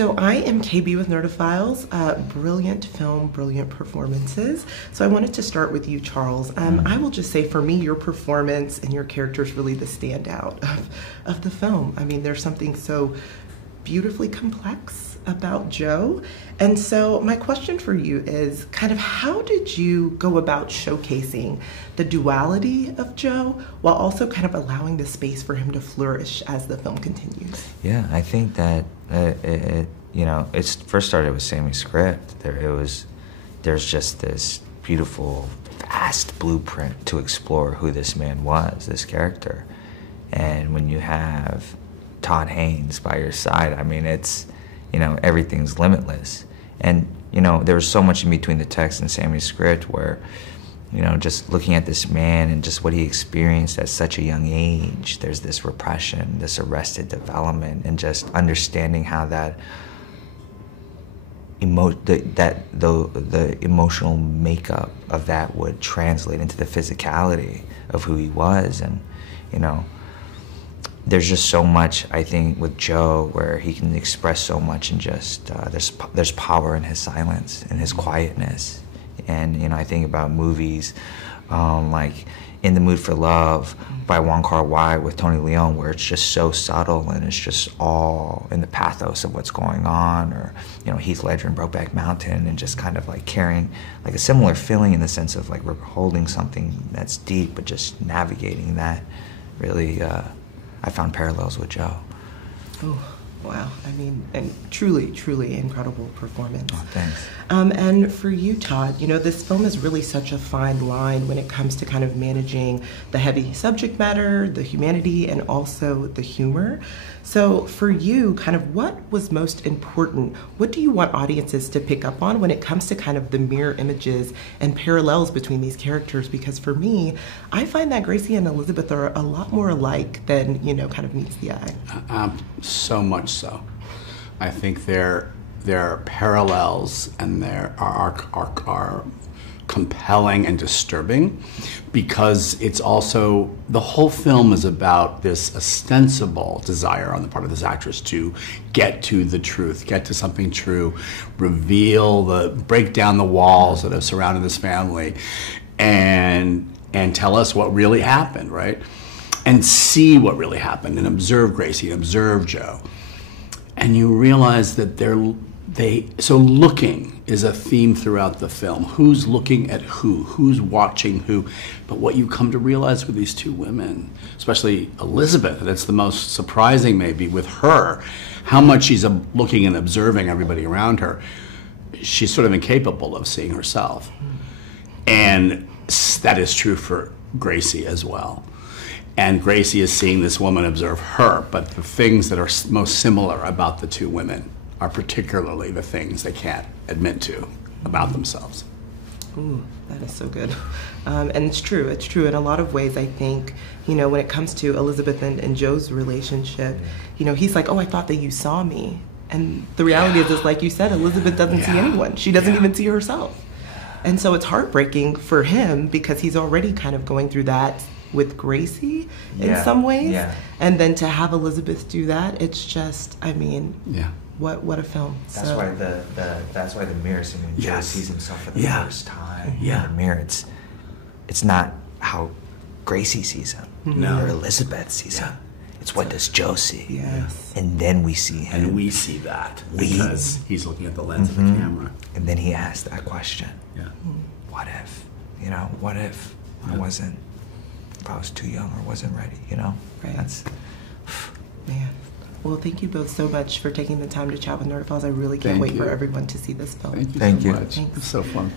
So I am KB with Nerdophiles. Brilliant film, brilliant performances. So I wanted to start with you, Charles. I will just say, for me, your performance and your character is really the standout of the film. I mean, there's something so beautifully complex about Joe. And so my question for you is kind of, how did you go about showcasing the duality of Joe while also kind of allowing the space for him to flourish as the film continues? Yeah, I think that it first started with Sammy's script. There's just this beautiful, vast blueprint to explore who this man was, this character. And when you have Todd Haynes by your side, I mean, everything's limitless. And, there was so much in between the text and Sammy's script where, just looking at this man and just what he experienced at such a young age, there's this repression, this arrested development, and just understanding how the emotional makeup of that would translate into the physicality of who he was. And, there's just so much, I think, with Joe where he can express so much, and just there's power in his silence and his quietness. And I think about movies like In the Mood for Love by Wong Kar-wai with Tony Leung, where it's just so subtle and it's just all in the pathos of what's going on, or Heath Ledger in Brokeback Mountain, and just kind of like carrying like a similar feeling in the sense of like we're holding something that's deep, but just navigating that. Really, I found parallels with Joe. Oh, wow. I mean, and truly, truly incredible performance. Oh, thanks. And for you, Todd, this film is really such a fine line when it comes to kind of managing the heavy subject matter, the humanity, and also the humor. So for you, kind of what was most important? What do you want audiences to pick up on when it comes to kind of the mirror images and parallels between these characters? Because for me, I find that Gracie and Elizabeth are a lot more alike than, kind of meets the eye. So much so. I think there are parallels, and there are compelling and disturbing, because it's also, the whole film is about this ostensible desire on the part of this actress to get to the truth, get to something true, break down the walls that have surrounded this family, and tell us what really happened, right? And see what really happened, and observe Gracie, and observe Joe. And you realize that so looking is a theme throughout the film. Who's looking at who's watching who. But what you come to realize with these two women, especially Elizabeth, and it's the most surprising maybe with her, how much she's looking and observing everybody around her, she's sort of incapable of seeing herself. And that is true for Gracie as well. And Gracie is seeing this woman observe her, but the things that are most similar about the two women are particularly the things they can't admit to about themselves. Ooh, that is so good. And it's true in a lot of ways. I think, when it comes to Elizabeth and Joe's relationship, he's like, oh, I thought that you saw me. And the reality is, like you said, Elizabeth doesn't see anyone. She doesn't even see herself. And so it's heartbreaking for him, because he's already kind of going through that with Gracie in some ways. Yeah. And then to have Elizabeth do that, it's just, I mean, what a film. That's why that's why the mirror scene when Joe sees himself for the first time in the mirror. It's not how Gracie sees him or Elizabeth sees him. It's what does Joe see? Yes. And then we see him. And we see that because he's looking at the lens of the camera. And then he asks that question. Yeah. What if? What if I wasn't? If I was too young or wasn't ready, Right. That's man. Well, thank you both so much for taking the time to chat with Nerdophiles. I really can't wait for everyone to see this film. Thank you so much. Thanks. It's so fun.